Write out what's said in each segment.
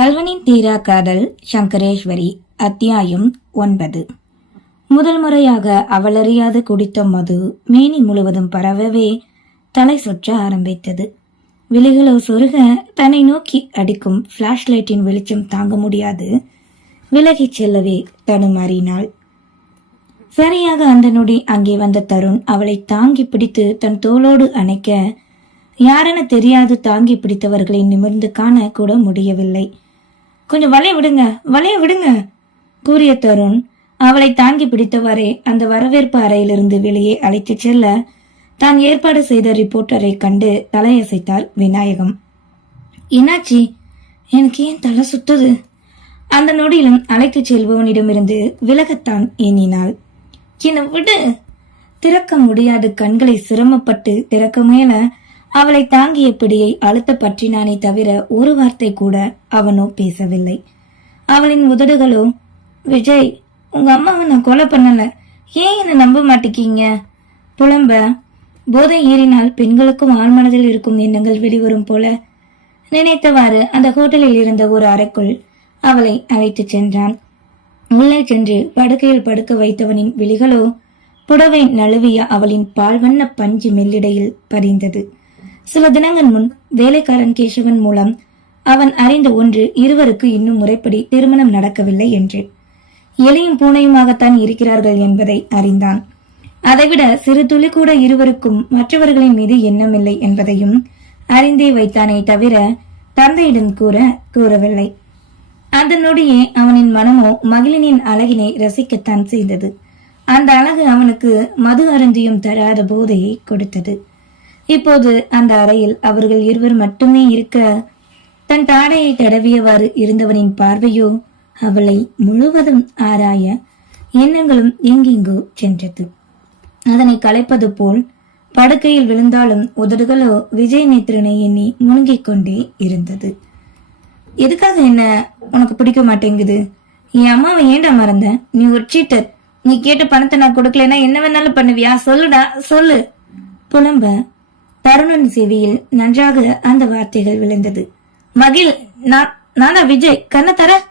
கல்வனின் தீரா காதல் சங்கரேஸ்வரி அத்தியாயம் ஒன்பது. முதல் முறையாக அவளறியாது குடித்த மது மேனி முழுவதும் பரவவே தலை சுற்ற ஆரம்பித்தது. விழிகளோ சொருக தன்னை நோக்கி அடிக்கும் பிளாஷ் லைட்டின் வெளிச்சம் தாங்க முடியாது. விலகிச் செல்லவே தடுமாறினாள். சரியாக அந்த நொடி அங்கே வந்த தருண் அவளை தாங்கி பிடித்து தன் தோளோடு அணைக்க யாரென தெரியாது தாங்கி பிடித்தவர்களை நிமிர்ந்து காண கூட முடியவில்லை. கொஞ்சம் வளைய விடுங்க வளைய விடுங்க. கூறிய தருண் அவளை தாங்கி பிடித்தவாறே அந்த வரவேற்பு அறையிலிருந்து வெளியே அழைத்துச் செல்ல தான் ஏற்பாடு செய்த ரிப்போர்ட்டரை கண்டு தலையசைத்தார் விநாயகம். என்னாச்சி? எனக்கு ஏன் தலை சுத்துது? அந்த நொடியிலும் அழைத்துச் செல்பவனிடமிருந்து விலகத்தான் எண்ணினாள். என்னை விடு. திறக்க முடியாத. கண்களை சிரமப்பட்டு திறக்க முயல. அவளை தாங்கிய பிடியை அழுத்த பற்றினானே தவிர ஒரு வார்த்தை கூட அவனோ பேசவில்லை. அவளின் உதடுகளோ விஜய் உங்க அம்மாவை நான் கொலை பண்ணல. ஏன் என்ன நம்ப மாட்டேக்கீங்க? புலம்ப போதை ஏறினால் பெண்களுக்கும் ஆழ்மனதில் இருக்கும் எண்ணங்கள் வெளிவரும் போல. நினைத்தவாறு அந்த ஹோட்டலில் இருந்த ஒரு அறைக்குள் அவளை அழைத்துச் சென்றான். உள்ளே சென்று படுக்கையில் படுக்க வைத்தவனின் விழிகளோ புடவை நழுவிய அவளின் பால்வண்ண பஞ்சு மெல்லிடையில் பறிந்தது சில தினங்கள் முன் வேலைக்காரன் கேசவன் மூலம் அவன் அறிந்த ஒன்று இருவருக்கு இன்னும் முறைப்படி திருமணம் நடக்கவில்லை என்று. எலியும் பூனையுமாகத்தான் இருக்கிறார்கள் என்பதை அறிந்தான். அதைவிட சிறு துளி கூட இருவருக்கும் மற்றவர்களின் மீது எண்ணமில்லை என்பதையும் அறிந்தே வைத்தானே தவிர தந்தையிடம் கூற கூறவில்லை. அந்த நொடியே அவனின் மனமோ மகிழினின் அழகினை ரசிக்கத்தான் செய்தது. அந்த அழகு அவனுக்கு மது அருந்தியும் தராத போதையை கொடுத்தது. இப்போது அந்த அறையில் அவர்கள் இருவர் மட்டுமே இருக்க தன் தாடையை தடவியவாறு இருந்தவனின் பார்வையோ அவளை முழுவதும் ஆராய எண்ணங்களும் எங்கெங்கோ சென்றது. அதனை கலைப்பது போல் படுக்கையில் விழுந்தாலும் உதடுகளோ விஜய் நேத்திரனை எண்ணி முழுங்கிக் கொண்டே இருந்தது. எதுக்காக என்ன? உனக்கு பிடிக்க மாட்டேங்குது. என் அம்மாவை ஏண்டா மறந்த? நீ ஒரு சீட்டர் நீ கேட்ட பணத்தை நான் கொடுக்கலன்னா என்ன வேணாலும் பண்ணுவியா? சொல்லுடா சொல்லு. புலம்ப தருணன் செவியில் நன்றாக அந்த வார்த்தைகள் விழுந்தது மகிழ் நான் நானா விஜய் கண்ண தர?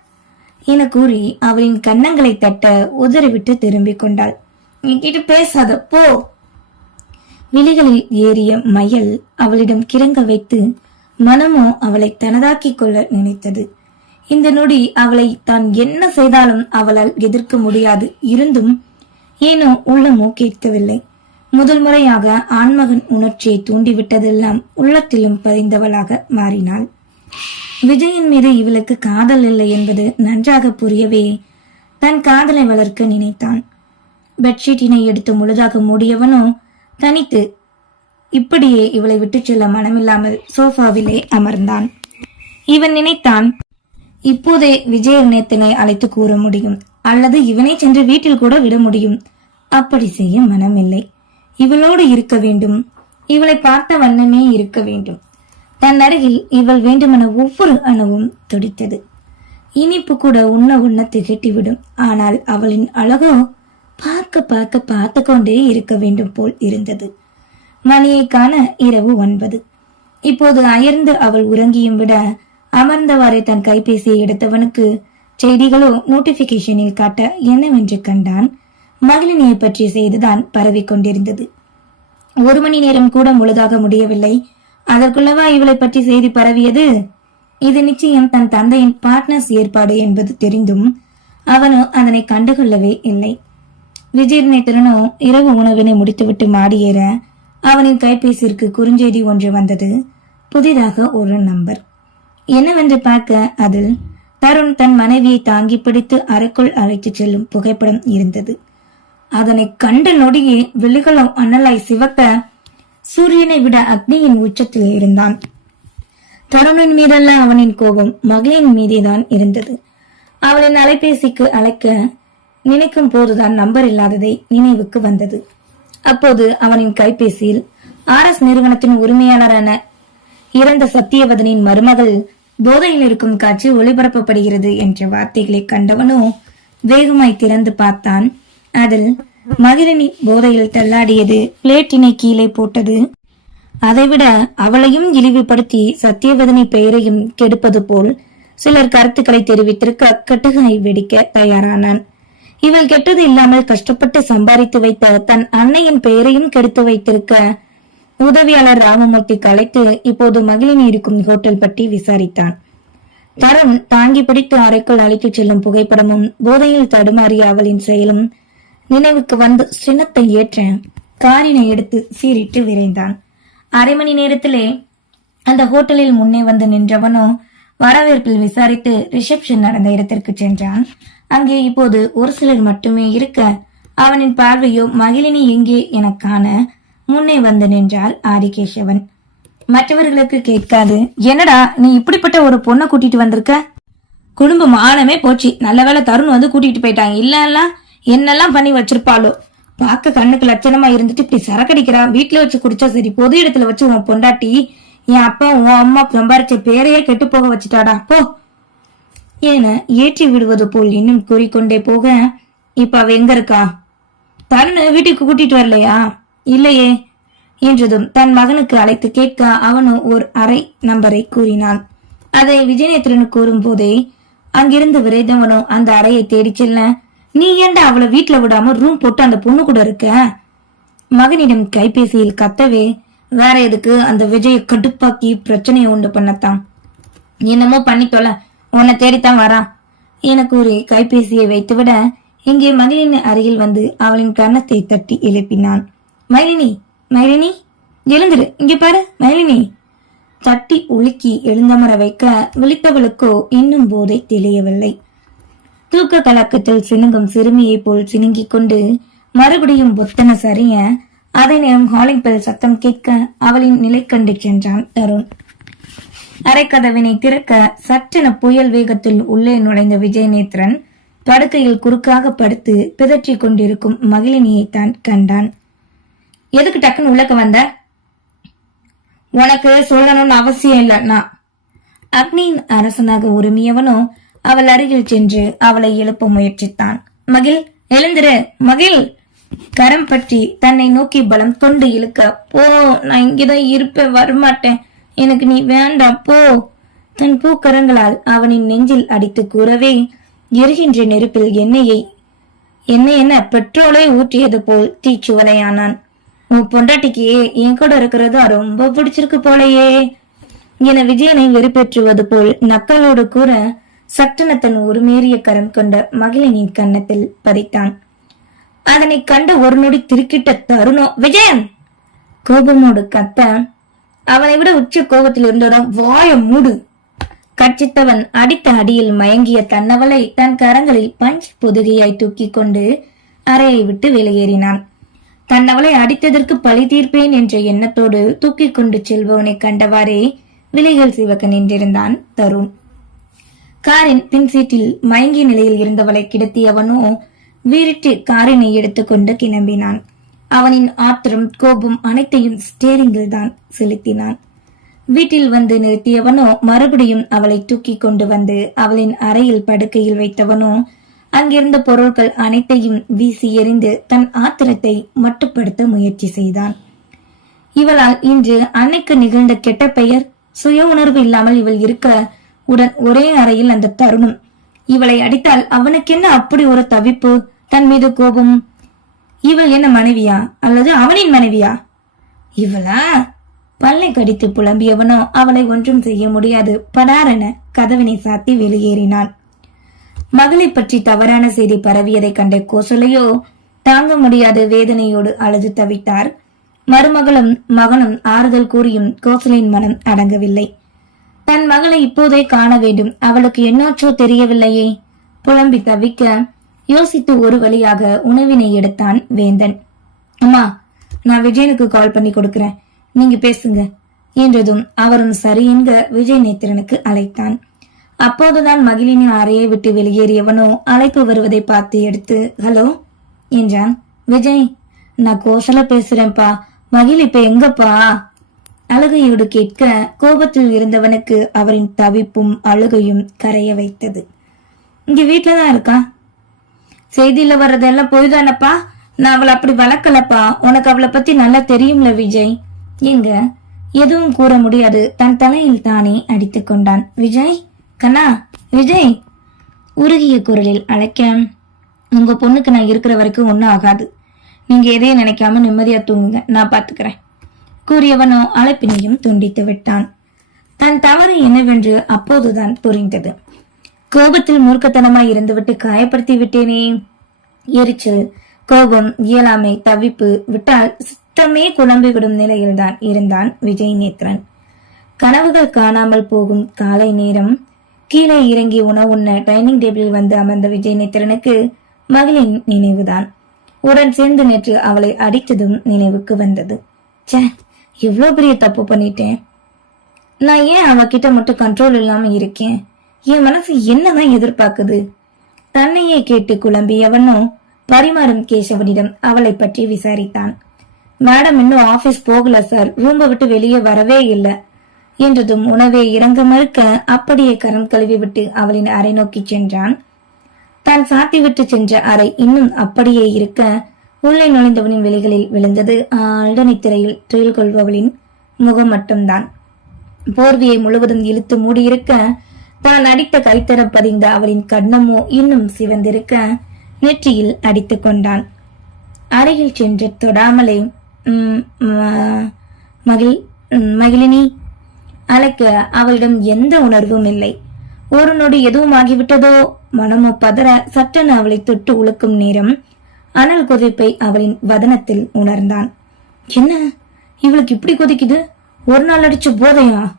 என கூறி அவளின் கன்னங்களை தட்ட உதறிவிட்டு திரும்பிக் கொண்டாள். என்கிட்ட பேசாத போ. விழிகளில் ஏறிய மயல் அவளிடம் கிறங்க வைத்து மனமோ அவளை தனதாக்கிக் கொள்ள நினைத்தது. இந்த நொடி அவளை தான் என்ன செய்தாலும் அவளால் எதிர்க்க முடியாது. இருந்தும் ஏனோ உள்ளமோ கேட்கவில்லை. முதல் முறையாக ஆண்மகன் உணர்ச்சியை தூண்டிவிட்டதெல்லாம் உள்ளத்திலும் பதிந்தவளாக மாறினாள். விஜயின் மீது இவளுக்கு காதல் இல்லை என்பது நன்றாக புரியவே தன் காதலை வளர்க்க நினைத்தான். பெட்ஷீட்டினை எடுத்து முழுதாக மூடியவனோ தனித்து இப்படியே இவளை விட்டுச் செல்ல மனமில்லாமல் சோஃபாவிலே அமர்ந்தான். இவன் நினைத்தான் இப்போதே விஜயநேத்தனை அழைத்து கூற முடியும். அல்லது இவனை சென்று வீட்டில் கூட விட முடியும். அப்படி செய்ய மனமில்லை. இவளோடு இருக்க வேண்டும். இவளை பார்த்த வண்ணமே இருக்க வேண்டும். தன் அருகில் இவள் வேண்டுமென ஒவ்வொரு அணுவும் துடித்தது. இனிப்பு கூட உண்ண உண்ண திகட்டிவிடும் ஆனால் அவளின் அழகோ பார்க்க பார்க்க பார்த்து கொண்டே இருக்க வேண்டும் போல் இருந்தது. மணியை காண இரவு ஒன்பது. இப்போது அயர்ந்து அவள் உறங்கியும் விட அமர்ந்தவாறே தன் கைபேசியை எடுத்தவனுக்கு செய்திகளோ நோட்டிபிகேஷனில் காட்ட என்னவென்று கண்டான்? மகிழினியை பற்றிய செய்திதான் பரவிக் கொண்டிருந்தது. ஒரு மணி நேரம் கூட முழுதாக முடியவில்லை. அதற்குள்ளவா இவளை பற்றி செய்தி பரவியது? இது நிச்சயம் தன் தந்தையின் பார்ட்னர்ஸ் ஏற்பாடு என்பது தெரிந்தும் அவனோ அதனை கண்டுகொள்ளவே இல்லை. விஜயநேத்திரனோ இரவு உணவினை முடித்துவிட்டு மாடியேற அவனின் கைபேசிற்கு குறுஞ்செய்தி ஒன்று வந்தது. புதிதாக ஒரு நம்பர். என்னவென்று பார்க்க அதில் தருண் தன் மனைவியை தாங்கி பிடித்து அறைக்குள் அழைத்துச் செல்லும் புகைப்படம் இருந்தது. அதனை கண்ட நொடியே விழிகளும் அனலாய் சிவக்க சூரியனை விட அக்னியின் உச்சத்தில் இருந்தான். தருணின் மீதல்ல அவனின் கோபம் மகளின் மீதேதான் இருந்தது. அவளின் அலைபேசிக்கு அழைக்க நினைக்கும் போதுதான் நம்பர் இல்லாததை நினைவுக்கு வந்தது. அப்போது அவனின் கைபேசியில் ஆர் எஸ் நிறுவனத்தின் உரிமையாளரான இறந்த சத்தியவதனின் மருமகள் போதையில் இருக்கும் காட்சி ஒளிபரப்பப்படுகிறது என்ற வார்த்தைகளை கண்டவனோ வேகமாய் திறந்து பார்த்தான். அதில் மகிழினி போதையில் தள்ளாடியது பிளேட்டினை கீழே போட்டது. அதைவிட அவளையும் இழிவுபடுத்தி சத்தியவதனி பெயரையும் கெடுப்பது போல் சிலர் கருத்துக்களை தெரிவித்திருக்க கட்டுகை வெடிக்க தயாரானான். இவள் கெட்டது இல்லாமல் கஷ்டப்பட்டு சம்பாதித்து வைத்த தன் அன்னையின் பெயரையும் கெடுத்து வைத்திருக்க உதவியாளர் ராமமூர்த்தி கலைத்து இப்போது மகிழினி இருக்கும் ஹோட்டல் பற்றி விசாரித்தான். தருண் தாங்கி பிடித்து அறைக்குள் அழைத்துச் செல்லும் புகைப்படமும் போதையில் தடுமாறிய அவளின் செயலும் நினைவுக்கு வந்து சின்னத்தை ஏற்ற காரினை எடுத்து சீரிட்டு விரைந்தான். அரை மணி நேரத்திலே அந்த ஹோட்டலில் முன்னே வந்து நின்றவனோ வரவேற்பில் விசாரித்து ரிசப்ஷன் நடந்த இடத்திற்கு சென்றான். அங்கே இப்போது ஒரு சிலர் மட்டுமே இருக்க அவனின் பார்வையோ மகிழினி எங்கே என காண முன்னே வந்து நின்றாள் ஆதிகேசவன். மற்றவர்களுக்கு கேட்காது என்னடா நீ இப்படிப்பட்ட ஒரு பொண்ணை கூட்டிட்டு வந்திருக்க? குடும்பம் ஆனமே போச்சு. நல்ல வேலை தருண் வந்து கூட்டிட்டு போயிட்டாங்க. இல்ல. என்னெல்லாம் பண்ணி வச்சிருப்பாளோ? பார்க்க கண்ணுக்கு லட்சணமா இருந்துட்டு இப்படி சரக்கடிக்கிறான் வீட்டுல வச்சு குடிச்சா சரி பொது இடத்துல வச்சு உன் பொண்டாட்டி என் அப்பா உன் அம்மா சம்பாரிச்ச பேரையே கெட்டு போக வச்சுட்டாடா. போ. என ஏற்றி விடுவது போல் இன்னும் கூறிக்கொண்டே போக இப்ப அவ எங்க இருக்கா? தன்னு வீட்டுக்கு கூட்டிட்டு வரலையா? இல்லையே என்றதும் தன் மகனுக்கு அழைத்து கேட்க அவனும் ஒரு அறை நம்பரை கூறினான். அதை விஜயநேத்திரனு கூறும் போதே அங்கிருந்து விரைந்தவனும் அந்த அறையை தேடிச் செல்ல நீ ஏன்டா அவளை வீட்டுல விடாம ரூம் போட்டு அந்த பொண்ணு கூட இருக்க? மகனிடம் கைபேசியில் கத்தவே வேற எதுக்கு அந்த விஜயை கடுப்பாக்கி பிரச்சனையை உண்டு பண்ணத்தான். என்னமோ பண்ணி தொலை உன்னை தேடித்தான் வரான். எனக்கு ஒரு கைபேசியை வைத்துவிட இங்கே மகிழினி அருகில் வந்து அவளின் கன்னத்தை தட்டி எழுப்பினான். மயிலினி மயிலினி எழுந்துரு இங்க பாரு மயிலினி தட்டி உலுக்கி எழுந்தமர வைக்க விழித்தவளுக்கோ இன்னும் போதை தெளியவில்லை. தூக்க கலக்கத்தில் சினுங்கும் சிறுமியை போல் சினுங்கிக் கொண்டு மறுபடியும் பொத்தன சரிய அதே நேரம் ஹாலிங் பெல் சத்தம் கேட்க அவளின் நிலை கண்டு சென்றான் தருண் அரைக்கதவினை திறக்க சற்றென புயல் வேகத்தில் உள்ளே நுழைந்த விஜயநேத்ரன் படுக்கையில் குறுக்காக படுத்து பிதற்றி கொண்டிருக்கும் மகிழினியை தான் கண்டான். எதுக்கு டக்குன்னு உள்ளக்க வந்த? உனக்கு சொல்லணும்னு அவசியம் இல்லைன்னா அக்னியின் அரசனாக உரிமையவனோ அவள் அருகில் சென்று அவளை எழுப்ப முயற்சித்தான். மகிழ் எழுந்திரு. மகிழ்! கரம் பற்றி தன்னை நோக்கி பலம் கொண்டு இழுக்க போ நான் இங்கதான் இருப்பேன் வரமாட்டேன். எனக்கு நீ வேண்டாம் போ. தன் பூக்கரங்களால் அவனின் நெஞ்சில் அடித்து கூறவே எரிகின்ற நெருப்பில் எண்ணெயை என்ன என்ன பெட்ரோலை ஊற்றியது போல் தீச்சுவலையானான். உன் பொண்டாட்டிக்கு என் கூட இருக்கிறது ரொம்ப பிடிச்சிருக்கு போலயே. என விஜயனை வெறுப்பேற்றுவது போல் நக்களோடு கூற சட்டென தன் உருமேறிய கரம் கொண்ட மகிழனின் கன்னத்தில் பதித்தான். அதனை கண்ட ஒரு நொடி திருக்கிட்ட தருணம் விஜயன்? கோபமோடு கத்த அவனை விட உச்ச கோபத்தில் இருந்ததும் வாய மூடு. கட்சித்தவன் அடித்த அடியில் மயங்கிய தன்னவளை தன் கரங்களில் பஞ்சு பொதுகையாய் தூக்கி கொண்டு அறையை விட்டு வெளியேறினான். தன்னவளை அடித்ததற்கு பழி தீர்ப்பேன் என்ற எண்ணத்தோடு தூக்கி கொண்டு செல்பவனை கண்டவாறே விலைகள் சிவக்க நின்றிருந்தான் தருண். காரின் பின் சீட்டில் மயங்கிய நிலையில் இருந்தவளை கிடத்தியவனோ வீரிட்டு காரினை எடுத்துக்கொண்டு கிளம்பினான். அவனின் ஆத்திரம் கோபம் அனைத்தையும் ஸ்டேரிங்கில் தான் செலுத்தினான். வீட்டில் வந்து நிறுத்தியவனோ மறுபடியும் அவளை தூக்கி கொண்டு வந்து அவளின் அறையில் படுக்கையில் வைத்தவனோ அங்கிருந்த பொருட்கள் அனைத்தையும் வீசி எறிந்து தன் ஆத்திரத்தை மட்டுப்படுத்த முயற்சி செய்தான். இவளால் இன்று அன்னைக்கு நிகழ்ந்த கெட்ட பெயர் சுய உணர்வு இல்லாமல் இவள் இருக்க உடன் ஒரே அறையில் அந்த தருணம். இவளை அடித்தால் அவனுக்கென்ன அப்படி ஒரு தவிப்பு? தன் மீது கோபம். இவள் என்ன மனைவியா? அல்லது அவனின் மனைவியா? இவளா? பல்லை கடித்து புலம்பியவனோ அவளை ஒன்றும் செய்ய முடியாது. படாரென கதவினை சாத்தி வெளியேறினான். மகளை பற்றி தவறான செய்தி பரவியதை கண்ட கோசலையோ தாங்க முடியாத வேதனையோடு அழுது தவித்தார். மருமகளும் மகனும் ஆறுதல் கூறியும் கோசலின் மனம் அடங்கவில்லை. தன் மகளை இப்போதே காண வேண்டும். அவளுக்கு என்னாச்சோ தெரியவில்லையே. புலம்பி தவிக்க யோசித்து ஒரு வழியாக உணவினை எடுத்தான் வேந்தன். அம்மா நான் விஜயனுக்கு கால் பண்ணி கொடுக்கிறேன். நீங்க பேசுங்க என்றதும் அவரும் சரி என்க விஜய் நேத்திரனுக்கு அழைத்தான். அப்போதுதான் மகிழினின் அறையை விட்டு வெளியேறியவனோ அழைப்பு வருவதை பார்த்து எடுத்து ஹலோ என்றான். விஜய் நான் கோஷல பேசுறேன்ப்பா. மகிழ் இப்ப எங்கப்பா? அழுகையோடு கேட்க கோபத்தில் இருந்தவனுக்கு அவரின் தவிப்பும் அழுகையும் கரைய வைத்தது. இங்க வீட்டுலதான் இருக்கா? செய்தியில வர்றதெல்லாம் பொய்தானப்பா? நான் அவளை அப்படி வளர்க்கலப்பா. உனக்கு அவளை பத்தி நல்லா தெரியும்ல விஜய். எங்க எதுவும் கூற முடியாது. தன் தலையில் தானே அடித்து கொண்டான். விஜய் கண்ணா விஜய். உருகிய குரலில் அழைக்க உங்க பொண்ணுக்கு நான் இருக்கிற வரைக்கும் ஒன்றும் ஆகாது. நீங்க எதையும் நினைக்காம நிம்மதியா தூங்குங்க. நான் பாத்துக்கிறேன். கூறியவனோ அழைப்பினையும் துண்டித்து விட்டான். தன் தவறு என்னவென்று அப்போதுதான் புரிந்தது. கோபத்தில் மூர்க்கத்தனமாய் இருந்துவிட்டு காயப்படுத்தி விட்டேனே. எரிச்சல் கோபம் இயலாமை தவிப்பு விட்டால் சுத்தமே குழம்பி விடும் நிலையில்தான் இருந்தான் விஜய் நேத்ரன் கனவுகள் காணாமல் போகும் காலை நேரம். கீழே இறங்கி உணவுண்ண டைனிங் டேபிளில் வந்து அமர்ந்த விஜய் நேத்திரனுக்கு மகளின் நினைவுதான். உடன் சேர்ந்து நேற்று அவளை அடித்ததும் நினைவுக்கு வந்தது. ச்சே! எவ்வளவு பெரிய தப்பு பண்ணிட்டேன். நான் ஏன் அவகிட்ட மட்டும் கண்ட்ரோல் இல்லாம இருக்கேன்? என் மனசு என்னதான் எதிர்பார்க்குது? தன்னையே கேட்டு குழம்பியவனோ பரிமாறும் கேசவனிடம் அவளை பற்றி விசாரித்தான். மேடம் இன்னும் ஆபீஸ் போகல சார் ரூம்ப விட்டு வெளியே வரவே இல்லை. என்றதும் உணவை இறங்க மறுக்க அப்படியே கரம் கழுவி விட்டு அவளின் அறை நோக்கி சென்றான். தான் சாத்தி விட்டு சென்ற அறை இன்னும் அப்படியே இருக்க உள்ளே நுழைந்தவனின் வெளிகளில் விழுந்தது. ஆழ்டனை திரையில் துயில் கொள்பவளின் முகம் மட்டும்தான். போர்வையை முழுவதும் இழுத்து மூடியிருக்க தான் அடித்த கைத்தரம் பதிந்த அவளின் கண்ணமோ இன்னும் சிவந்திருக்க நெற்றியில் அடித்துக் கொண்டான். அருகில் சென்று தொடாமலே மகிழ் மகிழினி அழைக்க அவளிடம் எந்த உணர்வும் இல்லை. ஒரு நொடி எதுவும் ஆகிவிட்டதோ? மனமோ பதற சட்டென அவளை தொட்டு உழுக்கும் நேரம் அனல் கொதிப்பை அவளின் வதனத்தில் உணர்ந்தான். என்ன? இவளுக்கு இப்படி கொதிக்குது? ஒரு நாள் அடிச்ச போதையா?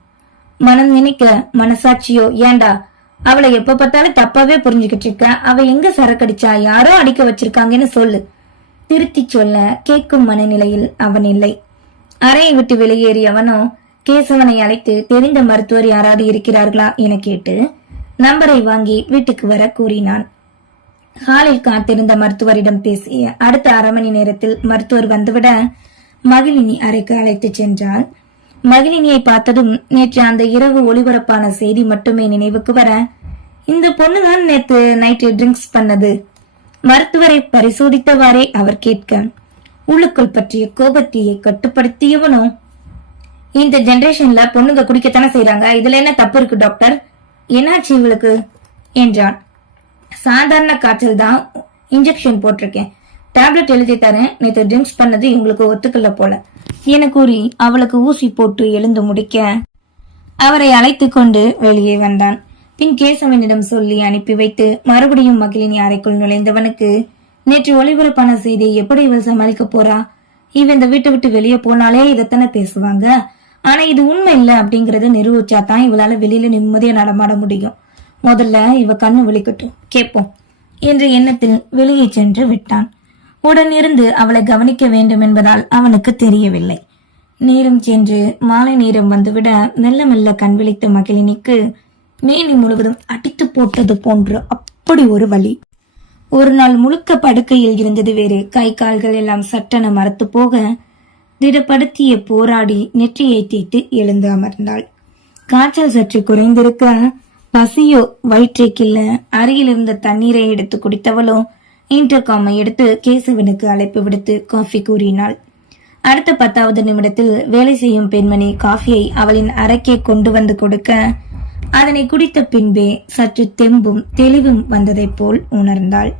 மனம் நினைக்க மனசாட்சியோ ஏண்டா? அவளை எப்ப பார்த்தாலும் தப்பாவே புரிஞ்சுக்கிட்டு இருக்க. அவ எங்க சரக்கடிச்சா? யாரோ அடிக்க வச்சிருக்காங்கன்னு சொல்லு. திருத்தி சொல்ல கேட்கும் மனநிலையில் அவன் இல்லை. அறையை விட்டு வெளியேறியவனோ கேசவனை அழைத்து தெரிந்த மருத்துவர் யாராவது இருக்கிறார்களா? என கேட்டு நம்பரை வாங்கி வீட்டுக்கு வர கூறினான். ஹாலில் காத்திருந்த மருத்துவரிடம் பேசிய அடுத்த அரை மணி நேரத்தில் மருத்துவர் வந்துவிட மகிழினி அறைக்கு அழைத்துச் சென்றாள். மகிழினியை பார்த்ததும் நேற்று அந்த இரவு ஒளிபரப்பான செய்தி மட்டுமே நினைவுக்கு வர இந்த பொண்ணுதான் நேத்து நைட்டு ட்ரிங்க்ஸ் பண்ணது. மருத்துவரை பரிசோதித்தவாறே அவர் கேட்க உள்ளுக்குள் பற்றிய கோபத்தையை கட்டுப்படுத்தியவனோ? இந்த ஜெனரேஷன்ல பொண்ணுங்க குடிக்கத்தானே செய்றாங்க? இதுல என்ன தப்பு இருக்கு டாக்டர்? என்னாச்சு இவளுக்கு? என்றான். சாதாரண காய்ச்சல் தான் இன்ஜெக்ஷன் போட்டிருக்கேன். டேப்லெட் எழுதி தரேன். நேற்று ட்ரிங்க்ஸ் பண்ணது இவங்களுக்கு ஒத்துக்கல போல. என கூறி அவளுக்கு ஊசி போட்டு எழுந்து முடிக்க அவரை அழைத்து கொண்டு வெளியே வந்தான். பின் கேசவனிடம் சொல்லி அனுப்பி வைத்து மறுபடியும் மகிழினி அறைக்குள் நுழைந்தவனுக்கு நேற்று ஒளிபரப்பான செய்தியை எப்படி இவள் சமாளிக்க போறா? இவ இந்த வீட்டை விட்டு வெளியே போனாலே இதைத்தானே பேசுவாங்க? ஆனா இது உண்மை இல்ல அப்படிங்கறத நிரூபிச்சா தான் இவளால வெளியில நிம்மதியா நடமாட முடியும். முதல்ல இவ கண்ணு விழிக்கட்டும். கேட்போம். என்ற எண்ணத்தில் வெளியே சென்று விட்டான். உடன் இருந்து அவளை கவனிக்க வேண்டும் என்பதால் அவனுக்கு தெரியவில்லை. நேரம் சென்று மாலை நேரம் வந்துவிட மெல்ல மெல்ல கண் விழித்த மகிழினிக்கு மேனி முழுவதும் அடித்து போட்டது போன்று அப்படி ஒரு வழி ஒரு நாள் முழுக்க படுக்கையில் இருந்தது வேறு. கை கால்கள் எல்லாம் சட்டென மறத்து போக திடப்படுத்திய போராடி நெற்றியை தீட்டு எழுந்து அமர்ந்தாள். காய்ச்சல் சற்று குறைந்திருக்க பசியோ வயிற்றை கிள்ள அருகில் இருந்த தண்ணீரை எடுத்து குடித்தவளோ இன்டர்காமை எடுத்து கேசவனுக்கு அழைப்பு விடுத்து காஃபி கூறினாள். அடுத்த பத்தாவது நிமிடத்தில் வேலை செய்யும் பெண்மணி காஃபியை அவளின் அறைக்கே கொண்டு வந்து கொடுக்க அதனை குடித்த பின்பே சற்று தெம்பும் தெளிவும் வந்ததைப் போல் உணர்ந்தாள்.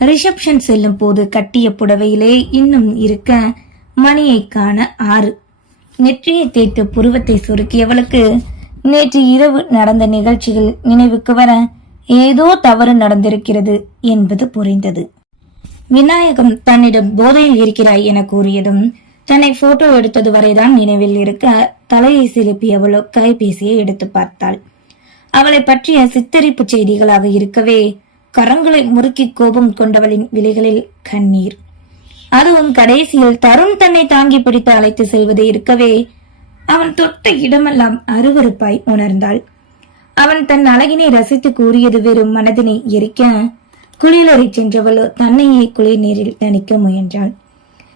ரிசப்ஷன் செல்லும் போது கட்டிய புடவையிலே இன்னும் இருக்க மணியை காண ஆறு. நெற்றியை தேய்த்து புருவத்தை சுருக்கியவளுக்கு நேற்று இரவு நடந்த நிகழ்ச்சிகள் நினைவுக்கு வர ஏதோ தவறு நடந்திருக்கிறது என்பது புரிந்தது. விநாயகம் தன்னிடம் போதையில் இருக்கிறாய் என கூறியதும் தன்னை போட்டோ எடுத்தது வரைதான் நினைவில் இருக்க தலையை சிலுப்பியவளோ கைபேசியை எடுத்து பார்த்தாள். அவளை பற்றிய சித்தரிப்பு செய்திகளாக இருக்கவே கரங்களை முறுக்கி கோபம் கொண்டவளின் விலைகளில் கண்ணீர். அதுவும் கடைசியில் தருண் தன்னை தாங்கி பிடித்து அழைத்து செல்வது இருக்கவே அவன் தொட்ட இடமெல்லாம் அருவருப்பாய் உணர்ந்தாள். அவன் தன் அழகினை ரசித்து கூறியது வெறும் மனதினை எரிக்க குளியலறை சென்றவளோ தன்னையே குளிர் நீரில் தணிக்க முயன்றாள்.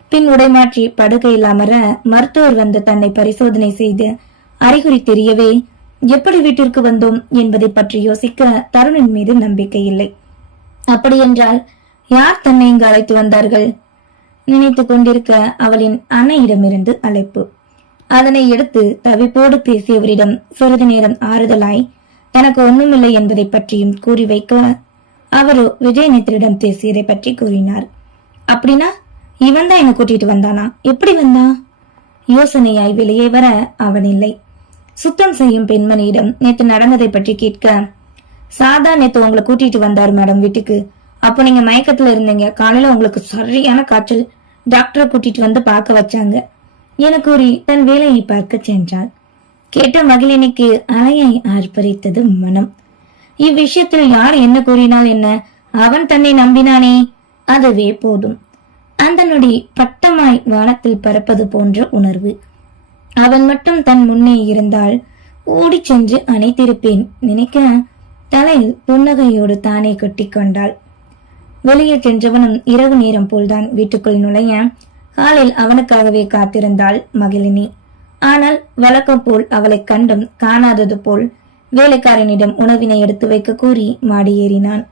பின் உடைமாற்றி படுக்கையில் அமர மருத்துவர் வந்து தன்னை பரிசோதனை செய்து அறிகுறி தெரியவே எப்படி வீட்டிற்கு வந்தோம்? என்பதை பற்றி யோசிக்க தருணின் மீது நம்பிக்கை இல்லை. அப்படியென்றால் யார் தன்னை இங்கு அழைத்து வந்தார்கள்? நினைத்துக் கொண்டிருக்க அவளின் அன்னையிடமிருந்து அழைப்பு. அதனை எடுத்து தவிப்போடு பேசியவரிடம் சிறிது நேரம் ஆறுதலாய் தனக்கு ஒண்ணுமில்லை என்பதை பற்றியும் கூறி வைக்க அவரோ விஜயநேத்திரிடம் பேசியதை பற்றி கூறினார். அப்படின்னா இவன் தான் என்ன கூட்டிட்டு வந்தானா? எப்படி வந்தான் யோசனையாய் வெளியே வர அவன் இல்லை. சுத்தம் செய்யும் பெண்மணியிடம் நேத்து நடந்ததை பற்றி கேட்க சாதா நேத்து உங்களை கூட்டிட்டு வந்தாரு மேடம் வீட்டுக்கு. அப்போ நீங்க மயக்கத்துல இருந்தீங்க. காலையில உங்களுக்கு சரியான காய்ச்சல். டாக்டரை கூட்டிட்டு வந்து பார்க்க வச்சாங்க. என கூறி தன் வேலையை பார்க்க சென்றாள். கேட்ட மகிழினிக்கு அலையை ஆர்ப்பரித்தது மனம். இவ்விஷயத்தில் யார் என்ன கூறினால் என்ன? அவன் தன்னை நம்பினானே. அதுவே போதும். அந்த நொடி பட்டமாய் வானத்தில் பறப்பது போன்ற உணர்வு. அவன் மட்டும் தன் முன்னே இருந்தால் ஓடிச் சென்று அணைத்திருப்பேன் நினைக்க தலையில் புன்னகையோடு தானே கொண்டாள். வெளியே சென்றவனும் இரவு நேரம் போல்தான் வீட்டுக்குள் நுழைய ஹாலில் அவனுக்காகவே காத்திருந்தாள் மகிழினி. ஆனால் வழக்கம் போல் அவளை கண்டும் காணாதது போல் வேலைக்காரனிடம் உணவினை எடுத்து வைக்க கூறி மாடி ஏறினான்.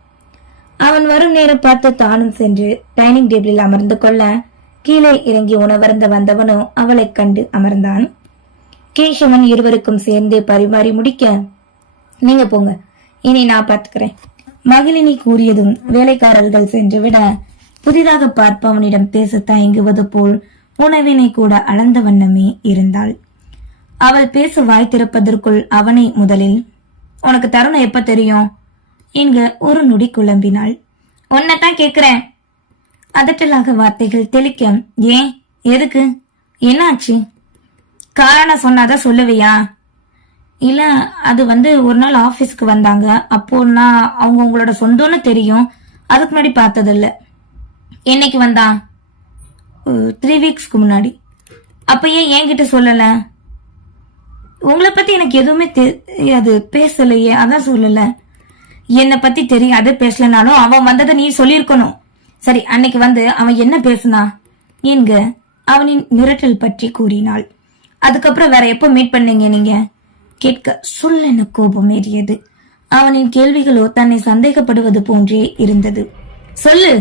அவன் வரும் நேரம் பார்த்து தானும் சென்று டைனிங் டேபிளில் அமர்ந்து கொள்ள கீழே இறங்கி உணவருந்த வந்தவனோ அவளை கண்டு அமர்ந்தான். கேசவன் இருவருக்கும் சேர்ந்தே பரிமாறி முடிக்க நீங்க போங்க இனி நான் பார்த்துக்கிறேன். மகிழினி கூறியதும் வேலைக்காரர்கள் சென்று விட புதிதாக பார்ப்பவனிடம் பேச தயங்குவது போல் உணவினை கூட அளந்த வண்ணமே இருந்தாள். அவள் பேச வாய் திறப்பதற்குள் அவனை முதலில் உனக்கு தருணம் எப்ப தெரியும்? என்க ஒரு நொடி குழம்பினாள். உன்னைத்தான் கேக்குறேன் அதட்டலாக வார்த்தைகள் தெளிக்க ஏன்? எதுக்கு? என்னாச்சு காரணம் சொன்னாதான் சொல்லுவியா? இல்ல அது வந்து ஒரு நாள் ஆபீஸ்க்கு வந்தாங்க. அப்போ நான் அவங்க உங்களோட சொந்தம்னு தெரியும். அதுக்கு முன்னாடி பார்த்தது என்னைக்கு வந்தான் த்ரீ வீக்ஸ்க்கு முன்னாடி. அப்ப ஏன் என்கிட்ட சொல்லல. உங்களை பத்தி எனக்கு எதுவுமே தெரியாது பேசலையே அதான் சொல்லல. என்னை பத்தி தெரியாது பேசலனாலும் அவன் வந்ததை நீ சொல்லியிருக்கணும். சரி அன்னைக்கு வந்து அவன் என்ன பேசுனா? என்க அவனின் மிரட்டல் பற்றி கூறினாள். அதுக்கப்புறம் வேற எப்போ மீட் பண்ணீங்க நீங்க? கேட்க சொல்லென கோபம் ஏறியது. அவனின் கேள்விகளோ தன்னை சந்தேகப்படுவது போன்றே இருந்தது. சொல்லு.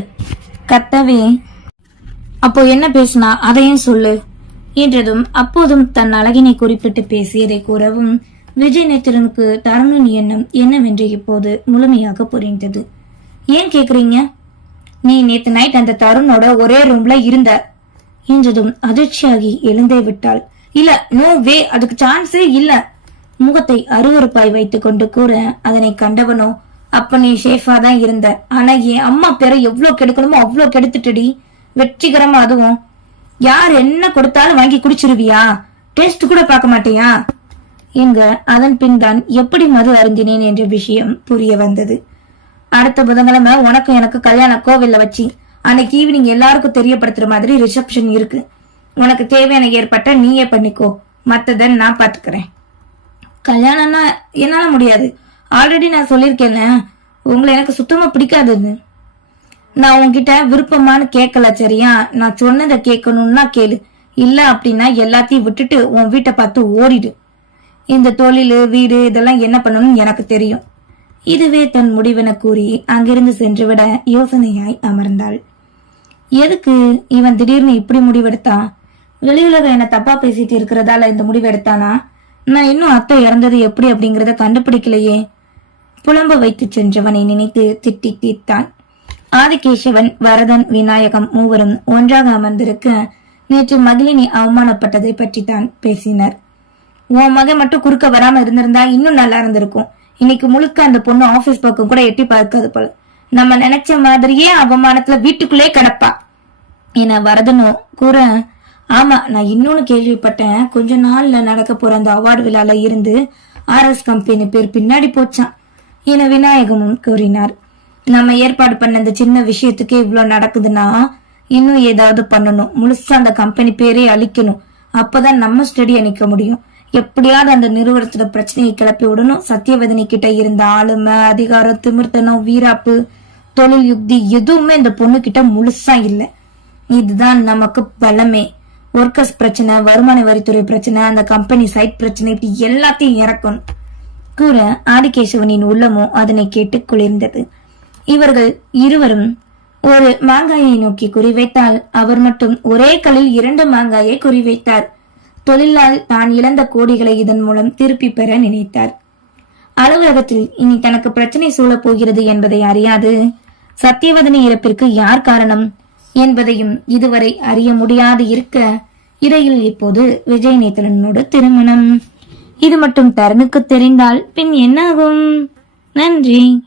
கத்தவே. அப்போ என்ன பேசினா அதையும் சொல்லு. என்றதும் அப்போதும் தன் அழகினை குறிப்பிட்டு பேசியதை கூறவும் விஜய் நேத்திரனுக்கு தருணின் எண்ணம் என்னவென்று இப்போது முழுமையாக புரிந்தது. ஏன் கேக்குறீங்க? நீ நேத்து நைட் அந்த தருணோட ஒரே ரூம்ல இருந்த. என்றதும் அதிர்ச்சியாகி எழுந்தே விட்டாள். இல்ல நோ வே அதுக்கு சான்ஸே இல்ல. முகத்தை அருவறுப்பாய் வைத்துக் கொண்டு கூற அதனை கண்டவனோ அப்ப நீ சேஃபா தான் இருந்த. ஆனா என் அம்மா பேரை எவ்வளவு கெடுக்கணுமோ அவ்வளவு கெடுத்துட்டுடி. வெற்றிகரமா அதுவும். யார் என்ன கொடுத்தாலும் வாங்கி குடிச்சிருவியா? டேஸ்ட் கூட பார்க்க மாட்டியா? எங்க அதன் பின் தான் எப்படி மது அருந்தினேன் என்ற விஷயம் புரிய வந்தது. அடுத்த புதன்கிழமை உனக்கும் எனக்கு கல்யாண கோவில்ல வச்சு அன்னைக்கு ஈவினிங் எல்லாருக்கும் தெரியப்படுத்துற மாதிரி ரிசப்ஷன் இருக்கு. உனக்கு தேவையான ஏற்பட்ட நீயே பண்ணிக்கோ. மத்தத நான் பாத்துக்கிறேன் கல்யாணம்னா என்னால முடியாது. ஆல்ரெடி நான் சொல்லியிருக்கேன்ல உங்களை எனக்கு சுத்தமாக பிடிக்காதுன்னு நான் உங்ககிட்ட விருப்பமானு கேட்கல சரியா? நான் சொன்னதை கேட்கணும்னா கேளு. இல்ல அப்படின்னா எல்லாத்தையும் விட்டுட்டு உன் வீட்டை பார்த்து ஓடிடு. இந்த தொழில் வீடு இதெல்லாம் என்ன பண்ணணும்னு எனக்கு தெரியும். இதுவே தன் முடிவென கூறி அங்கிருந்து சென்றுவிட யோசனையாய் அமர்ந்தாள். எதுக்கு இவன் திடீர்னு இப்படி முடிவெடுத்தான் வெளியுலகம் என்ன தப்பா பேசிட்டு இருக்கிறதால இந்த முடிவு எடுத்தானா நான் இன்னும் அத்தை இறந்தது எப்படி அப்படிங்கறத கண்டுபிடிக்கலையே. புலம்ப வைத்துச் சென்றவனை நினைத்து திட்டி தீர்த்தான். ஆதிகேசவன் வரதன் விநாயகம் மூவரும் ஒன்றாக அமர்ந்திருக்க நேற்று மகிழினி அவமானப்பட்டதை பற்றி தான் பேசினர். உன் மகன் மட்டும் குறுக்க வராம இருந்திருந்தா இன்னும் நல்லா இருந்திருக்கும். இன்னைக்கு முழுக்க அந்த பொண்ணு ஆபீஸ் பக்கம் கூட எட்டி பார்க்காது போல. நம்ம நினைச்ச மாதிரியே அவமானத்துல வீட்டுக்குள்ளே கிடப்பா. என வரதனோ கூற ஆமா நான் இன்னொன்னு கேள்விப்பட்டேன். கொஞ்ச நாள்ல நடக்க போற அந்த அவார்டு விழால இருந்து ஆர் எஸ் கம்பெனி பேர் பின்னாடி போச்சான் என விநாயகமும் கூறினார். நம்ம ஏற்பாடு பண்ண இந்த சின்ன விஷயத்துக்கு இவ்வளவு நடக்குதுன்னா இன்னும் ஏதாவது பண்ணணும். முழுசா அந்த கம்பெனி பேரே அழிக்கணும். அப்பதான் நம்ம ஸ்டடியை நிக்க முடியும். எப்படியாவது அந்த நிறுவனத்தோட பிரச்சனையை கிளப்பி விடணும். சத்தியவதனி கிட்ட இருந்த ஆளுமை அதிகாரம் திமிர்த்தனம் வீராப்பு தொழில் யுக்தி எதுவுமே இந்த பொண்ணு கிட்ட முழுசா இல்ல. இதுதான் நமக்கு பலமே ஒர்க்கர்ஸ் பிரச்சனை வருமான வரித்துறை பிரச்சனை அந்த கம்பெனி சைட் பிரச்சனை இப்படி எல்லாத்தையும் இறக்கணும். கூற ஆதிகேசவனின் உள்ளமோ அதனை கேட்டு குளிர்ந்தது. இவர்கள் இருவரும் ஒரு மாங்காயை நோக்கி குறிவைத்தால் அவர் மட்டும் ஒரே கல்லில் இரண்டு மாங்காயை குறிவைத்தார். தொழிலால் தான் இழந்த கோடிகளை இதன் மூலம் திருப்பி பெற நினைத்தார். அலுவலகத்தில் இனி தனக்கு பிரச்சனை சூழப் போகிறது என்பதை அறியாது. சத்தியவதனி இறப்பிற்கு யார் காரணம் என்பதையும் இதுவரை அறிய முடியாது இருக்க இடையில் இப்போது விஜய் நேத்திரனோடு திருமணம். இது மட்டும் தருணுக்கு தெரிந்தால் பின் என்னாகும்? நன்றி.